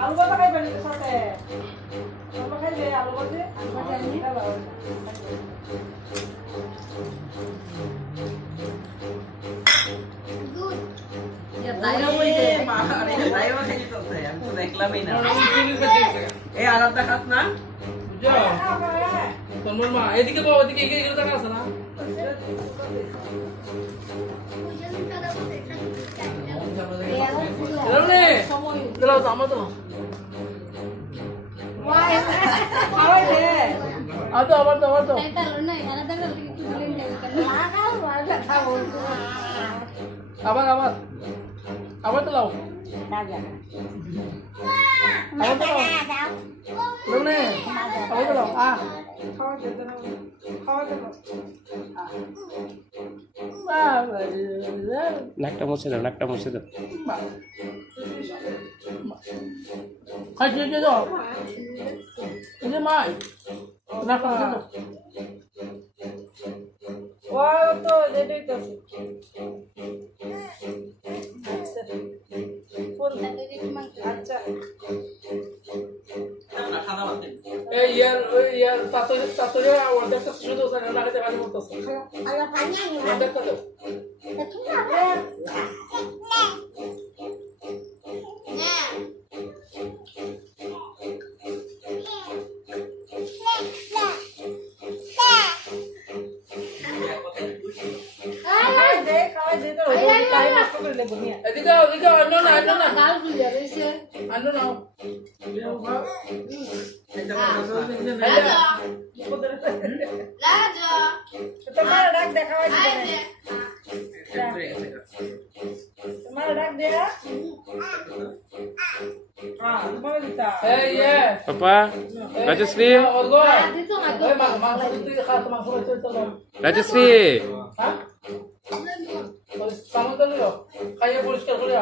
আলু খাইবে নি সাথে খাইবে আলু দেখলামই এই আলাদা খাত না? বুঝছ তোর মা এদিকে এদিকে এগিয়ে গেলে দেখা আছে না? আবার আবার তো লাও আবার তো লাও এরকম নে আবার তো লাও আ খাওয়াই দে খাওয়াই দে নাকটা মুছে দাও নাকটা মুছে দাও খাই দিয়ে দাও এই যে মাই দাও ও তো দেই তো আচ্ছা টাইম নষ্ট করে দেবো নিয়ে এদিকে এদিকে অন্য না অন্য না অন্য না তোমার ডাক দে খাওয়াই দে তোমার ডাক দে হ্যাঁ তোমার দিতা এই ইয়ে পাপা রাজশ্রী ওগো নিও খাইয়ে পরিষ্কার করে